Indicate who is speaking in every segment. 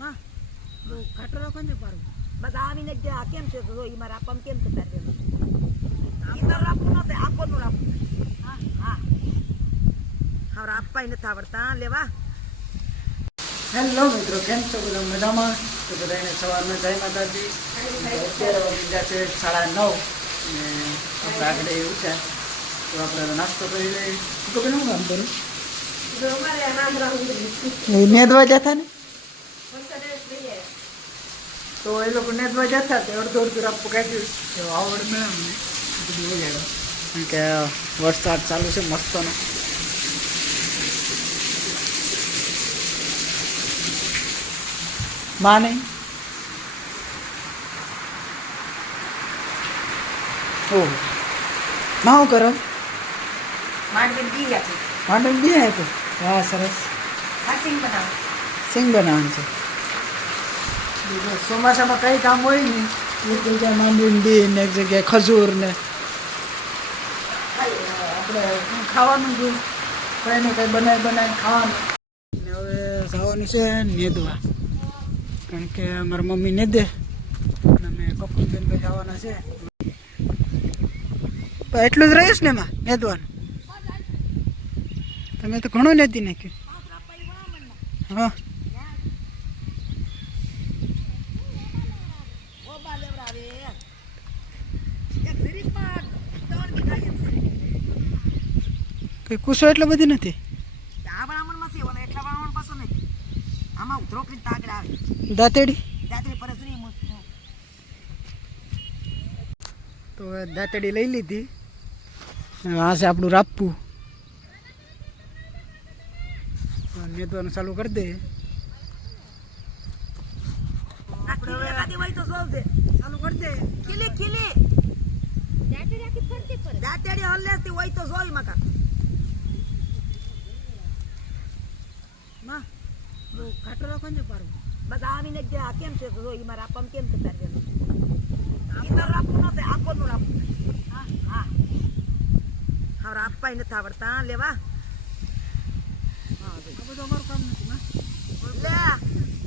Speaker 1: માં. બહુ ખાટો રાખો ને પારું
Speaker 2: બધા આવીને જ આ કેમ છે? તો એ મારા આપવામાં કેમ છે તારે ઈ તારે રાખવું નહોતું, આપવાનું રાખવું. હા. હા. હવે આપવાય નથી આવડતા. લેવા.
Speaker 1: હેલો મિત્રો કેમ છો બધા? મજામાં? તો બધાને સવારમાં જય માતાજી. અત્યારે બીજા છે સાડા નવ. ને આપણે આગળ એવું છે. તો આપણે નાસ્તો કરી લઈએ. તો પેલું કામ કરું? એ નેદવા જતા ને? તો એ લોકો નેદવા જતા તે અડધો અડધું આપવું કાઢ્યું. તો આવડ અમને બધું વગાડ્યો કે વરસાદ ચાલુ છે મસ્તનો. માને ઓહો. માં શું કરો?
Speaker 2: માંડવી બી છે
Speaker 1: માટે બી આપી વાહ સરસ.
Speaker 2: સિંગ બનાવો.
Speaker 1: સિંગ બનાવવાનું છે. ચોમાસામાં કઈ કામ હોય ને એક જગ્યાએ માંડવીને બી ને એક જગ્યાએ ખજૂર ને. આપણે ખાવાનું જોયું કંઈ ને કંઈ બનાવી બનાવી ખાવાનું. ને હવે જવાનું છે નેદવા. કારણ કે મારા મમ્મી નેદે. અને અમે કપૂરબેન જવાના છે. એટલું જ રહીશ ને એમાં, નેદવાનું? તમે તો ઘણું નેતી નાખ્યું. હા. કઈ કુસો એટલે બધી નથી.
Speaker 2: આ વામણમાં છે ઓલા એટલા બ્રાહ્મણ પાછો નથી. આમાં ઉધરો કરીને તાગડ આવે.
Speaker 1: દાંતેડી?
Speaker 2: રાત્રે પરસરી
Speaker 1: તો દાંતેડી લઈ લીધી. આ છે આપણું રાપવું નેદવાનું ચાલુ કરી દે.
Speaker 2: ચાલુ કરી દે. ખીલી ખીલી. દાંતેડી હલ્લેસથી હોય તો જોઈ મકા
Speaker 1: માં? બહુ ઘાટો રાખો ને પારું.
Speaker 2: બસ આવીને જ આ કેમ છે? તો જો ઈ મારા આપવામાં કેમ છે તારે ઈ તારે રાખવું નહોતું, આપવાનું રાખવું. હા. હા. હવે આપવાય નથી આવડતા. લેવા.
Speaker 1: હા બધું અમારું કામ નથી માં.
Speaker 2: લે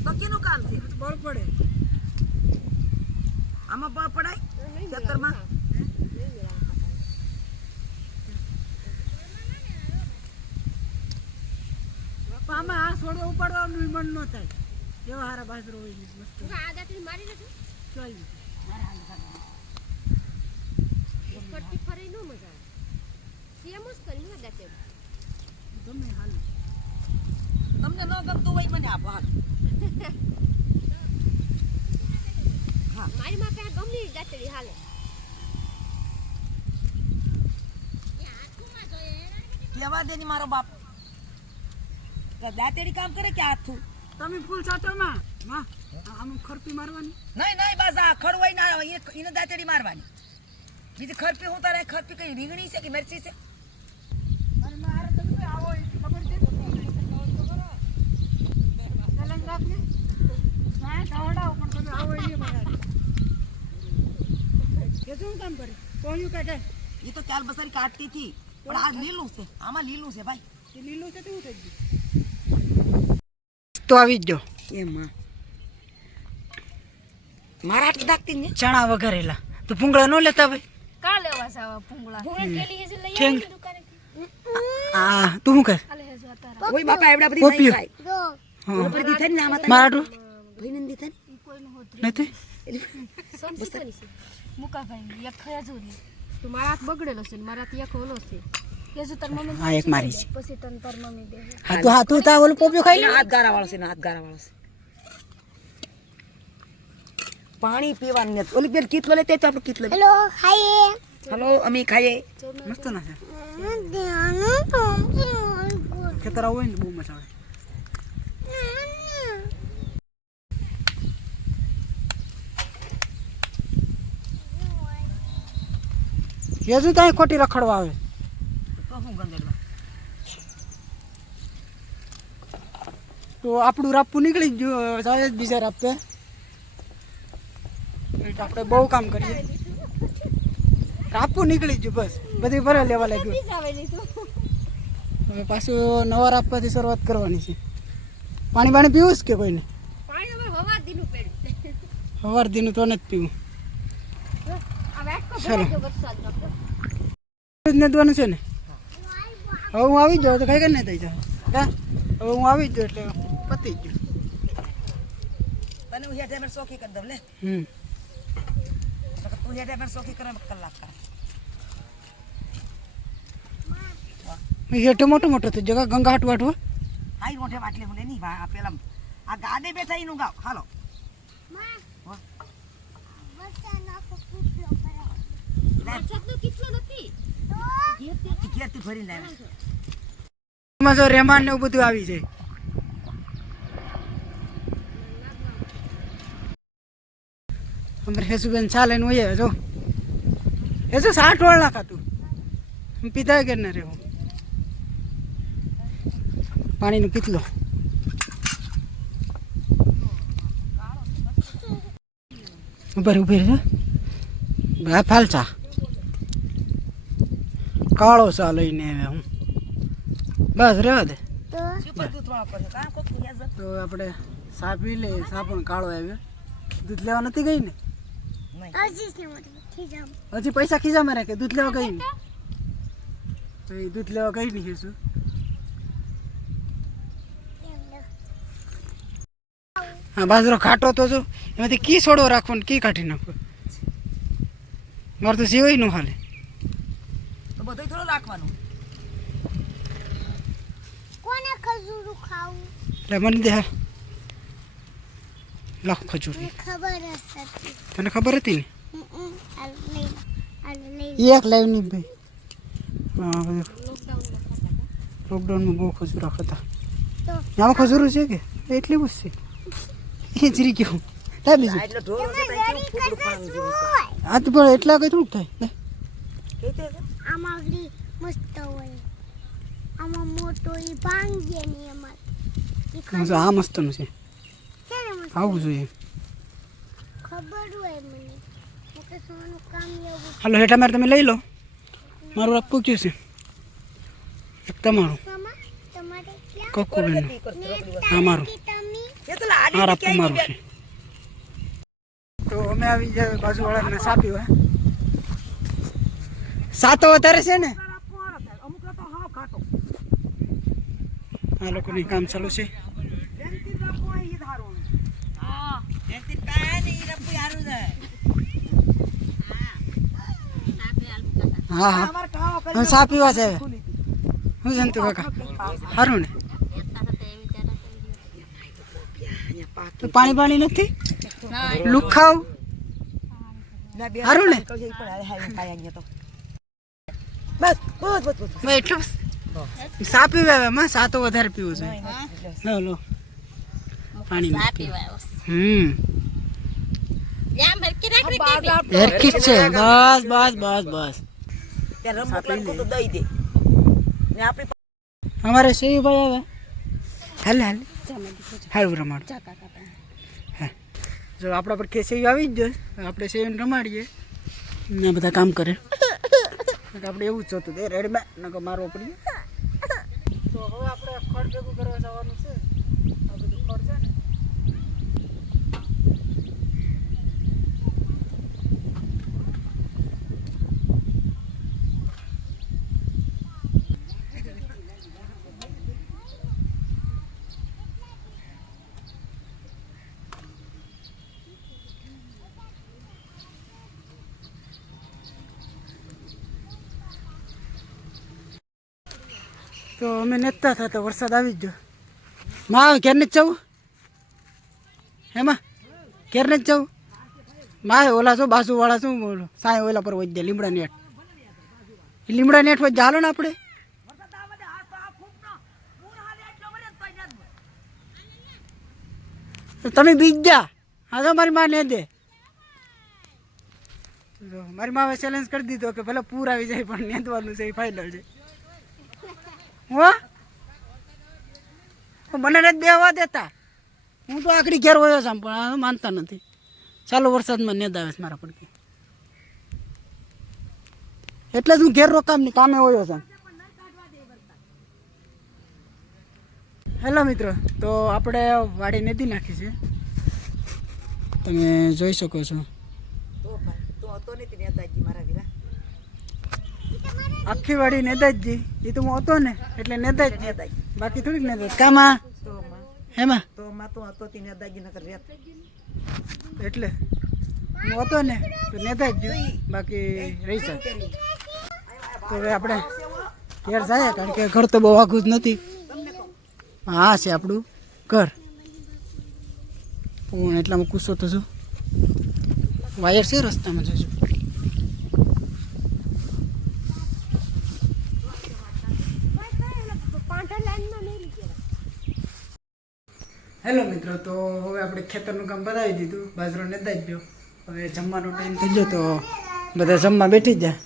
Speaker 2: તો કેનું કામ છે.
Speaker 1: બળ પડે.
Speaker 2: આમાં બળ પડાય? ખેતરમાં
Speaker 1: પણ આમાં આ છોડવા ઉપાડવાનું મન ન થાય. એવો હારા બાજરો હોય છે મસ્ત. ચાલી. ગમે હાલ.
Speaker 2: તમને ન ગમતું હોય મને આપો હાલ
Speaker 3: મારી માં કઈ ગમી દાતડી હાલે.
Speaker 2: કેવા દે ની મારો બાપ. દાંતેડી કામ કરે કે હાથું?
Speaker 1: તમે ફૂલ સાચો માં માં આમ ખરપી મારવાની.
Speaker 2: નહીં નહીં બસ આ ખડવાઈ ના એને દાંતેડી મારવાની. બીજી ખરપી હું તારે ખરપી કઈ રીંગણી છે કે મરચી છે?
Speaker 1: અને મારે તો શું આવો એ શું
Speaker 2: તો ચાલ બસારી કાઢતી હતી. પણ આ લીલું છે. આમાં લીલું છે ભાઈ.
Speaker 1: લીલું છે તેવું થઈ ગયું? તો આવી જ જો.
Speaker 2: એમાં મારા હાથ દાખતી ને?
Speaker 1: ચણા વઘારેલા. તો ભૂંગળા ન લેતા ભાઈ?
Speaker 3: કા લેવા જાવા ભૂંગળા ભૂંગળા કેલી હે લઈ આવી દુકાને
Speaker 1: આ તું શું કર?
Speaker 2: ઓય બાપા એવડા બધી. નહીં ખાય.
Speaker 1: ઉપર
Speaker 2: બધી ને આમાં
Speaker 1: મારું
Speaker 2: ભાઈ નંદી ને
Speaker 3: કોઈ કોઈનું હોત
Speaker 1: નથી?
Speaker 3: મુકા ભાઈ એક ખયા જોરી તો મારા હાથ બગડેલો છે ને મારા હાથ એક ઓલો છે.
Speaker 1: હા એક મારી છે.
Speaker 3: પછી તન તાર મમ્મી દે.
Speaker 1: હા તું હા તું તા ઓલું પોપિયો ખાઈ લે?
Speaker 2: હાથ ગારા વાળો છે ને હાથ ગારા વાળો છે પાણી પીવાનું નથી. ઓલી બેન કીટલો લેતે તો આપણે કીટલો
Speaker 3: હેલો ખાઈએ
Speaker 2: હલો અમે ખાઈએ.
Speaker 1: મસ્ત ના છે. ખેતર આવું હોય ને બહુ મજા આવે. યજુ ત્યાં ખોટી રખડવા આવે
Speaker 2: તો હું ગંગડવા
Speaker 1: તો આપણું રાપવું નીકળી જ ગયું જાય જ બીજા રાપે. આપણે બહુ કામ કરીએ. રાપવું નીકળી ગયું બસ બધી ભરે લેવા લાગ્યું. હવે પાછું નવા રાપવાથી શરૂઆત કરવાની છે. પાણી પાણી પીવું કે કોઈને?
Speaker 3: હવાર
Speaker 1: દીનું તો નથી પીવું. ચાલો. નદવાનું છે ને? હવે હું આવી જાઉં તો કઈ કઈ નહીં થઈ જાઉં હવે હું આવી જ જાઉં એટલે પતી ગયું.
Speaker 2: તને હું હેઠે સોખી કરી દઉં લે.
Speaker 1: હમ.
Speaker 2: તું હેઠે મેં સોખી કરે કલાક કરે
Speaker 1: હેઠે મોટો મોટો તો જગા ગંગા હાટ વાટવો
Speaker 2: હાઈ મોઢે વાટલે મને નહીં આ પેલા આ ગાડે બેઠા એનું ગાવ. હાલો.
Speaker 1: રેમાન ને એવું બધું આવી જાય. અમારે હેસુબેન ચાલે ને હોય જો. હેસુ સાઠ વાળ ખાતું પીતા કે ના રહેવું. પાણીનો કેટલો ઉભે ઊભી રહે આ ફાલચા કાળો ચા લઈને આવ્યા હું. બસ, રહેવા દે. તો આપણે સાપી લે સાપણ કાળો આવ્યો. દૂધ લેવા નથી ગઈ ને? હજી પૈસા ખીજા મારે કે દૂધ લેવા ગઈ. ને તો દૂધ લેવા ગઈ નહીં શું હા બાજરો ખાટો તો જો. એમાંથી કી છોડો રાખવો ને કી કાઢી નાખો. મારે તો સિવાયનું હાલે.
Speaker 2: તો બધું થોડું રાખવાનું.
Speaker 3: કોને ખજૂરું ખાવું?
Speaker 1: એટલે મને દે લાખ ખજૂરી.
Speaker 3: ખબર હતી.
Speaker 1: તને ખબર હતી? ને
Speaker 3: નહીં
Speaker 1: એ એક લાઈવની ભાઈ લોકડાઉનમાં બહુ ખજૂરા ખાતા.
Speaker 3: તો
Speaker 1: આમાં ખજૂરું છે કે? એટલી બસ છે. એ જરી ગયું. લા બીજું.
Speaker 2: આ એટલે ઢોરો છે તો કેવું
Speaker 1: પણ એટલા કઈ થોડુંક થાય.
Speaker 2: કેવી?
Speaker 3: આમાં મસ્ત હોય. આમાં મોટો એ ભાંગે ને એમાં. ઈ
Speaker 1: હું જો આ મસ્તનું છે.
Speaker 3: છે ને મસ્ત
Speaker 1: આવું જોઈએ.
Speaker 3: ખબર હોય મને. કે સોનું કામ એવું
Speaker 1: હાલો હેઠા મારે તમે લઈ લો. મારું આ પૂછ્યું છે? એક તમારું.
Speaker 2: રખડી
Speaker 1: આ મારું.
Speaker 2: હા
Speaker 1: રાપુ મારું છે. તો અમે આવી જાય બાજુવાળાને સાપ્યું હે? સાતો વધારે છે ને? આ લોકોની કામ ચાલુ છે
Speaker 2: જેનથી રાપુ હોય ઈ જ હારું હોય. જેનથી કાંઈ નહીં, ઈ રાપુ હારું છે.
Speaker 1: હા હા. પીવા છે હું જંતુ કાકા? હારું ને. પાણી પાણી નથી? લુખાવ?
Speaker 2: ના
Speaker 1: હારું ને?
Speaker 2: બસ બસ બસ બસ.
Speaker 1: મેં એટલું સા પીવા માં? સા તો વધારે પીવું છે. લો લો. પાણી હમ હેરકી છે. બસ બસ બસ બસ. અમારે શેયુભાઈ આવે. હાલે હાલે. હાલ રમાડ. હા. જો આપણા પર ખેસેયું આવી જ જાય. આપણે સેવન રમાડીએ. ને બધા કામ કરે. આપણે એવું જ જોતું તે રેડમાં નકર મારવો પડી તો હવે આપણે ખડ ભેગું કરવા જવાનું છે. તો અમે નેતા થતા વરસાદ આવી જ ગયો. માં ઘેર ને જ જવું હેમાં? ઘેરને જ જવું માં ઓલા શું બાજુવાળા શું બોલો? સાંય ઓલા પર વધી લીમડા નેટ લીમડા નેટ વચ્ચે ચાલો ને આપણે. તમે બીજ જા હા તો મારી માં ને દે. મારી માવે ચેલેન્જ કરી દીધો કે ભલે પૂર આવી જાય, પણ નેદવાનું છે, એ ફાઇનલ છે. હો? મને નથી બેહવા દેતા. હું તો આકડી ઘેર વયો છું પણ માનતા નથી. ચાલો વરસાદમાં નેદ આવે છે મારા પડકી એટલે જ હું ઘેર રોકામની કામે હોયો છું હેલો મિત્રો, તો આપણે વાડી નદી નાખી છે. તમે જોઈ શકો છો.
Speaker 2: તો તું હતો નથી નેતાજી મારા
Speaker 1: આખી વાડી નેતાજી. એ તો હું હતો ને, એટલે નેતા જ
Speaker 2: નેતાજી.
Speaker 1: બાકી થોડીક નેતા કામાં? હેમાં?
Speaker 2: તો માં તો હતો તે નેતાજી નકર રેત
Speaker 1: એટલે હું હતો ને, તો નેતા જ બાકી રહી શકે તો હવે આપણે ઘેર જાય કારણ કે ઘર તો બહુ આખું જ નથી. હા, છે આપણું ઘર. હું એટલામાં તો છું. વાયર છે રસ્તામાં જોજો. હેલો મિત્રો, તો હવે આપણે ખેતરનું કામ બતાવી દીધું. બાજરો નેતા જ ગયો. હવે જમવાનો ટાઈમ થઈ ગયો, તો બધા જમવા બેઠી જાય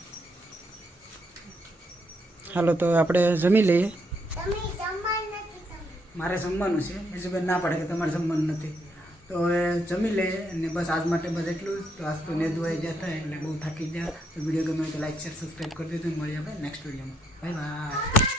Speaker 1: હાલો, તો આપણે જમી લઈએ. મારે જમવાનું છે. બીજું ના પડે કે તમારે જમવાનું નથી. તો હવે જમી લઈએ અને બસ આજ માટે બસ એટલું જ. તો આજ તો નેદવાઈ જતા એટલે બહુ થાકી ગયા. તો વીડિયો ગમે તો લાઈક શેર સબસ્ક્રાઈબ કરી દેજો. મળી આપણે નેક્સ્ટ વિડીયોમાં બાય બાય